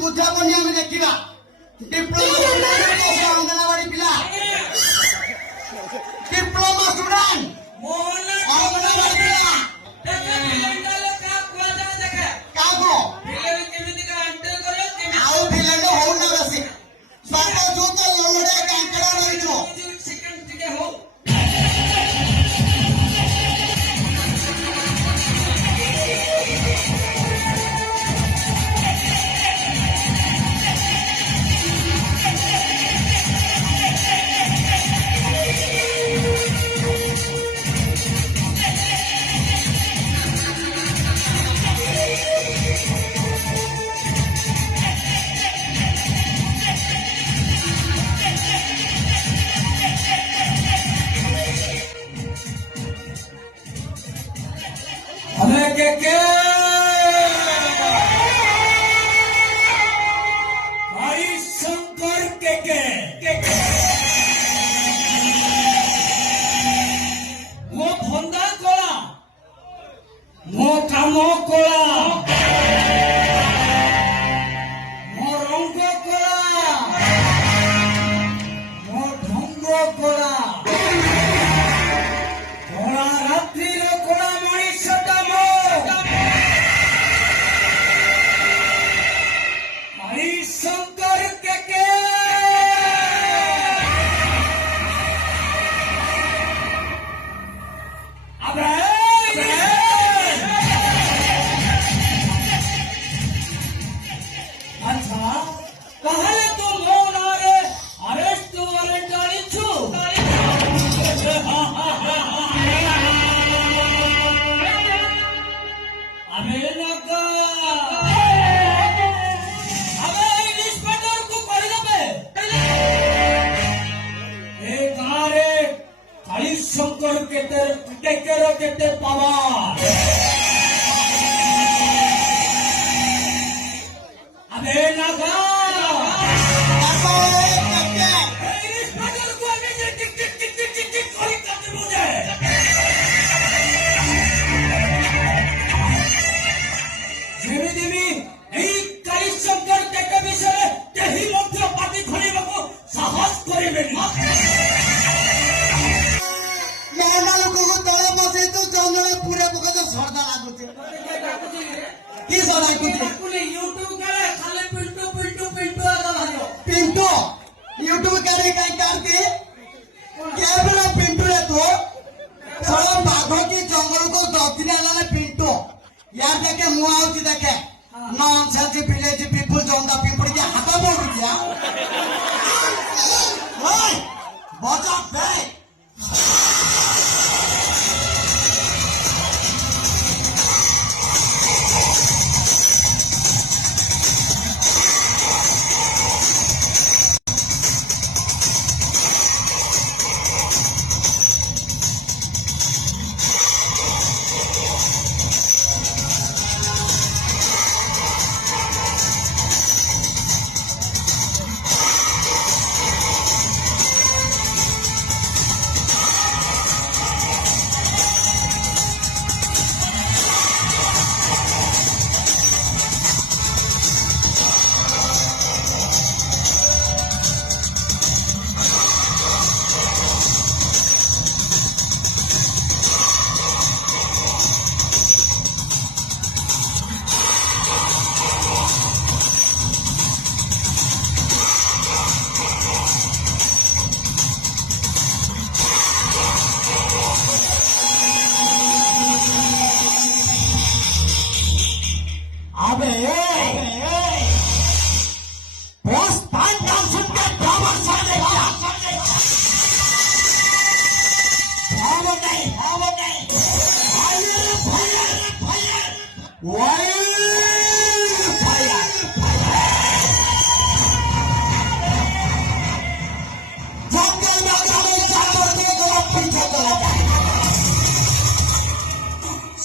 बुझापन आम देखा डिप्लोमा अंगनवाड़ी पिला डिप्लोमा स्टूडेंट अंगनवाड़ी पिला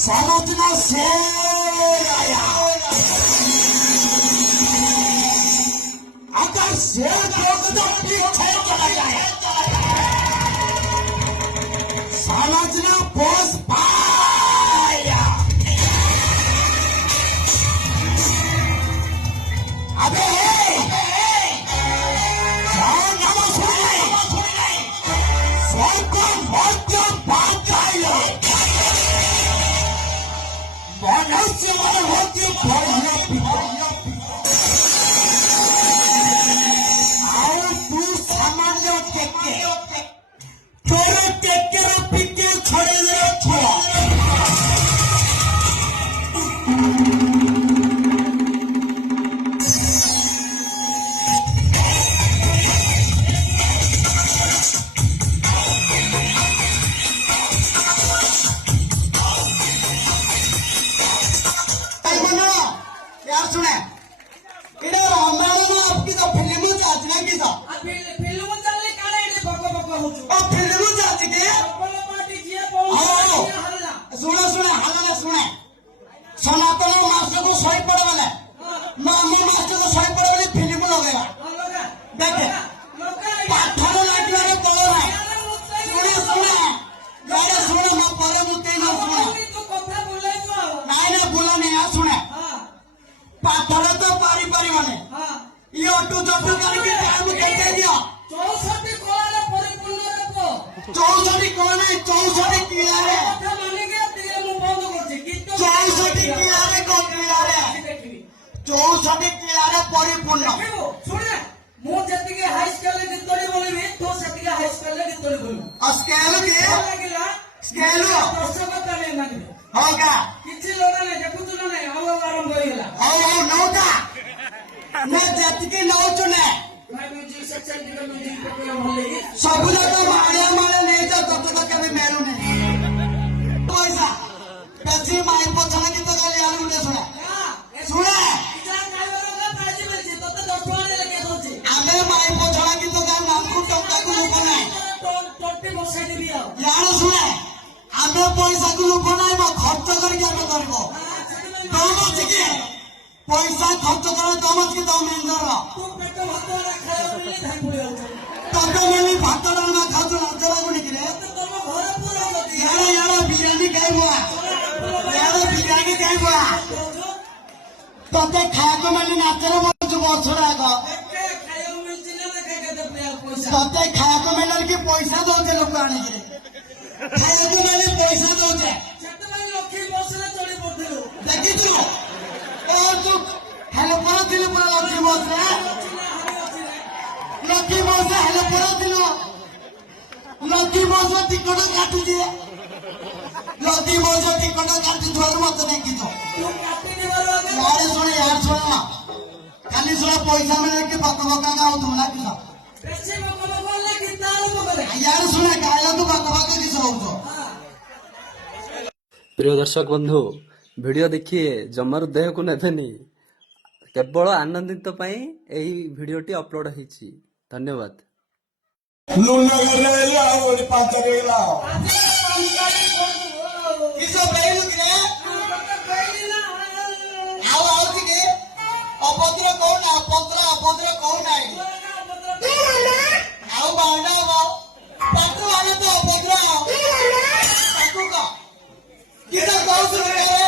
समझना शेर आया। अगर शेर तो पीछे चला जाए, समझना boss Soko mojo bakayo. Manusia mana hoki bhaya. Aur tu samanyo teke. Toro teke ro pike khade de chua. यार सुने इधर रामायण में आपकी तो फिल्म चाचना की सा फिल्म चलने काले इधर बक्का हो चुका और फिल्म चाची के बोलो पार्टी जिया बोलो हल्ला सुने सुने सनातन मास्टर को सही पड़े वाले मामी मास्टर को सही पड़े वाले फिल्म लगेगा देखे पाथर लागी वाले बोलो है सुने मैं बोलो मुझे ना सुने तू कथा बोले तो नहीं बोला नहीं यार सुने पाथर तो पारी माने ये ऑटो चट्टू करके टाइम कैसे दिया 64 कोला परिपूर्ण रखो 64 कौन है 64 किला है कथा माने के तेरे मुंह बंद कर दे गीत 64 किला है कौन किला है 64 किला है परिपूर्ण देखो सुने मो जति के हाई स्कूल रे गीतरी बोलबी तो सति के हाई स्कूल रे गीतरी बोलबी स्केल के लागिला स्केल दर्शक तने माने होगा किछि लोड़ा ने देखु तो नहीं आव आरंभ होइला आओ नौका मैं जाति के नौ चुने मैं म्यूजिक सेक्शन के म्यूजिक प्रोग्राम होले सब लोग मारे नहीं जा तब तक कभी मेरू नहीं पैसा पैसे माई पछना की तो गाली आलू ने सुना सुना आमे माई पछना की तो गाल नाम को टक्का को लोग नहीं यार सुना आमे पैसा को लोग नहीं मैं खर्च करके आमे करबो दोनों चिके पैसा खर्च करे दोनों की तो मेंदर तब मैंने भात डालना खातो ना जरा को निकले यार बिरयानी खाइबो यार बिरयानी खाइबो तते खाएको मैंने नाचेर बोल्छु बछडाको तते खाएको मैंने कि पैसा दौचे लोक आनिकिरे खाएको मैंने पैसा दौचे देखिछु और तू हेलो पर दिल पर लक्ष्मी बस लक्ष्मी बस हेलो पर दिल लक्ष्मी बस टिकट काटू दिए लक्ष्मी बस टिकट काटू छोड़ मत देखिছো यार सुने खाली सुना पैसा मिले कि बका गाँव तुम ना किसा यार सुने गायला तू बका किसा हो प्रिय दर्शक बंधु वीडियो देखिए जमार देह को नेबेनी केवल आनंदित पाई एही वीडियोटी अपलोड होईची धन्यवाद किसो बेलु के आओ के अभद्र कौन अभद्र कौन आई आओ बांडा वो पाटू वाले तो अभद्र पाटू का किसो कौन सुन रहे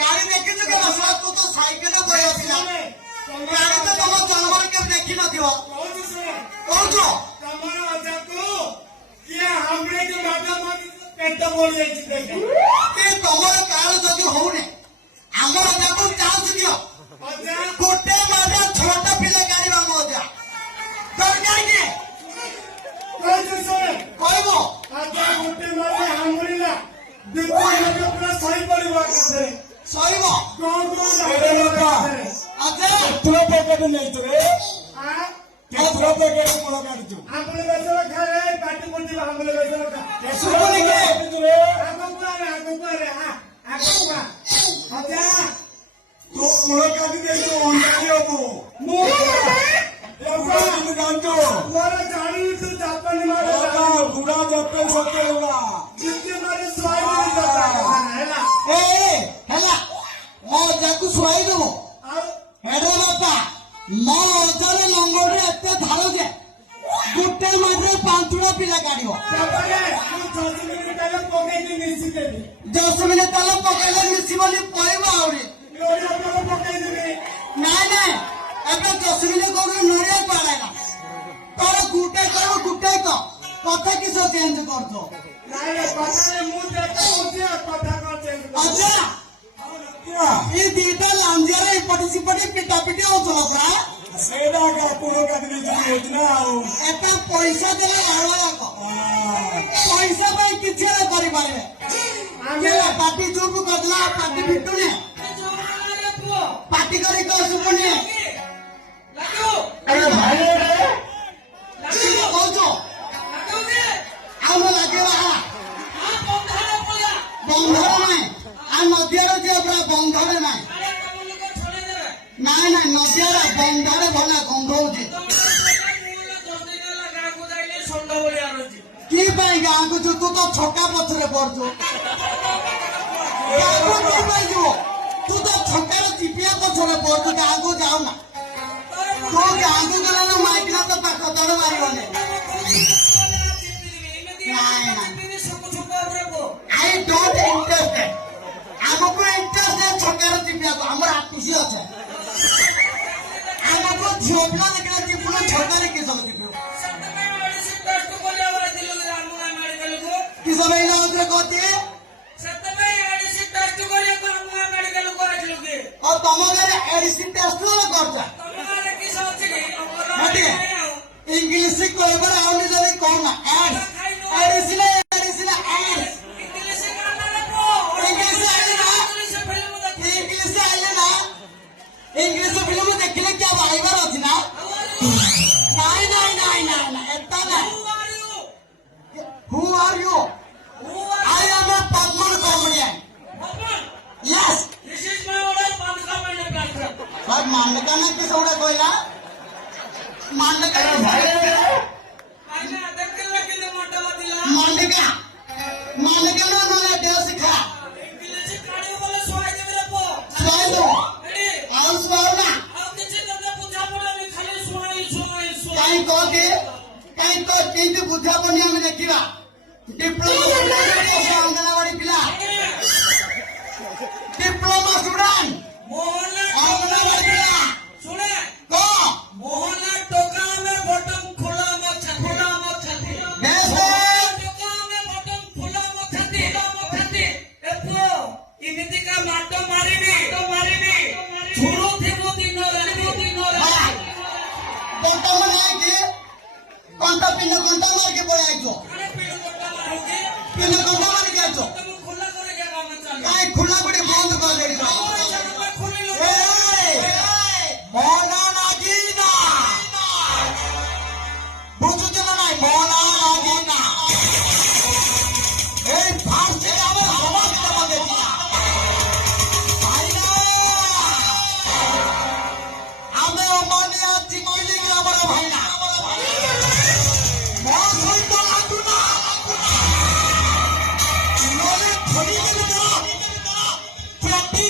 गाड़ी देखी तो क्या मसला तू तो साइकिल में बोला पिला गाड़ी तो तुम जानवर के देखी ना दियो कौन जो हमरे के माता पेट बोल जाई देखे ते तमर कार जदी होने हमर जाको चांस दियो गोटे मारे छोटा पिला गाड़ी मांगो दिया कर जाइए कैसे सुने कहबो आजा गोटे मारे हमरी ना देखो ये पूरा सही परिवार के सहीबो कौन अरे लोका अच्छा तुला पैकेट नहीं तो रे हां तुला पैकेट कोला काटू आपने वैसे खाए काटी मुंडी हमले वैसे का सुनो के तू रे आगो करे हां आगो आजा तो कोला काटी दे तो ओंडाली हो मो तुम्हारा जानी तो जापानी मारे बुरा जापे सोते होगा जिसके मारे स्वाई नहीं जाता है हेला मो जाकू सुआई देबो हेडो बापा मो ओजले लंगोडे एते धारो जे गुटे मारे पांचुड़ा पिला गाड़ियो 10 मिनिट ताला पकाइले मिसी बोली पइबा आउरी नाइ नाइ চেঞ্জ করছো ନାଇଁ କଥାରେ ମୁଁ ଯେତେ କହୁଛି କଥା କଣ change କରୁଛି? ଆଚ୍ଛା এই ଦିଟା ଲାଞ୍ଜିଆରେ ଏପଟେ ସେପଟେ ପିଟାପିଟି ହଉଥିଲ ପରା ସେଇଟା ପୁଅ କାଟିକି ହଉଛି ନା ଆଉ ଏଟା ପଇସା ଦେଲେ ଘର ଯାକ ପଇସା ପାଇଁ କିଛି ହେଲେ କରିପାରିବେ କିଏ ପାଟି ଚୁପ କରିଦେଲା ପାଟି ଫିଟୁନି ପାଟି କରି କହ ଶୁଭୁନି କହୁଛୁ ଆଉ ଲାଗିବ ବନ୍ଧରେ ନାହିଁ ଆଉ ନଦିଆର ଯିବ ପୁରା ବନ୍ଧରେ ନାହିଁ ନାଇଁ ନାଇଁ ନଦିଆର ବନ୍ଧରେ ଭଲ ଗନ୍ଧ ହଉଛି କି ପାଇଁ ଗାଁକୁ ଯିବୁ ତୁ ତ ଛକା ପଛରେ ପଡୁଛୁ ଗାଁକୁ କି ପାଇଁ ଯିବୁ ତୁ ତ ଛକାର ଚିପିଆ ପଛରେ ପଡୁଛୁ ଗାଁକୁ ଯାଉନା ତୁ ଗାଁକୁ ଗଲେ ମାଇକିନା ତ ପାଖ ତଳ ମାରିବନି ଆଇ ଡୋଣ୍ଟ ଇଣ୍ଟରେଷ୍ଟେଡ ଆମକୁ ଇଣ୍ଟରେଷ୍ଟ ଛକାର ଚିପିଆକୁ ଆମର ଆଟିସି ଅଛେ ଆମକୁ ଝିଅ ପିଲା ଦେଖିଲେ ଚିପୁନ ଛକାରେ କିସ ଚିପିବ କିସ ଭାଇ ଲାଗୁଥିଲେ କହୁଛି ଆଉ ତମ ଘରେ ଏଡିସି ଟେଷ୍ଟ କରୁଛ ଇଂଲିଶ କହିବାର ଆଉନି ଯଦି କହୁନା ଏଡିସି ନା ଏଡିସି ନା ଇଂଲିଶ ଆଇଲେ ନା ଇଂଲିଶ ଫିଲ୍ମ ଦେଖିଲେ କିଏ ବାହାରିବାର ଅଛି ନା ନାଇଁ ନାଇଁ ନାଇଁ ନାଇଁ ନା ଏଟା ନାଇଁ who are you I am a Padman comedian yes ଭାଇ ମାଣ୍ଡକା ନା କିସ ଗୋଟେ କହିଲା ମାଣ୍ଡକା ମାଣ୍ଡକା ମାଣ୍ଡକା ନା ନହେଲେ ଦେହ ଶିଖା ଶୁଆଇ ଦଉ ଆଉ ଶୁଆଉ ନା କାହିଁ କହନ୍ତି କାହିଁ ତ କେମିତି ବୁଝାବନି ଆମେ ଦେଖିବା ଡିପ୍ଲୋମା ଅଙ୍ଗନବାଡି ପିଲା ଡିପ୍ଲୋମା ଷ୍ଟୁଡେଣ୍ଟ ଅଙ୍ଗନବାଡି ପିଲା କହ ବେଶ ବର୍ତ୍ତମାନ ହେଇକି କଣ୍ଟା ପିଣ୍ଡ କଣ୍ଟା ମାରିକି ପଳେଇ ଆଇଛ ପିଣ୍ଡ କଣ୍ଟା ମାରିକି ଆଇଛ କାହିଁ ଖୋଲା ଗୋଟେ ବନ୍ଦ କରିଦେଇଛ ମନା ଲାଗିନା ବୁଝୁଛ ନା ନାଇଁ ମନା ଲାଗିନା এই ফার্স্টে আমার সমাজটা বলে আমি অমানিয়া চিকিলি গ্রামের ভাই না মহাশৈত লাগু না নলে ধরি গেলে পেটি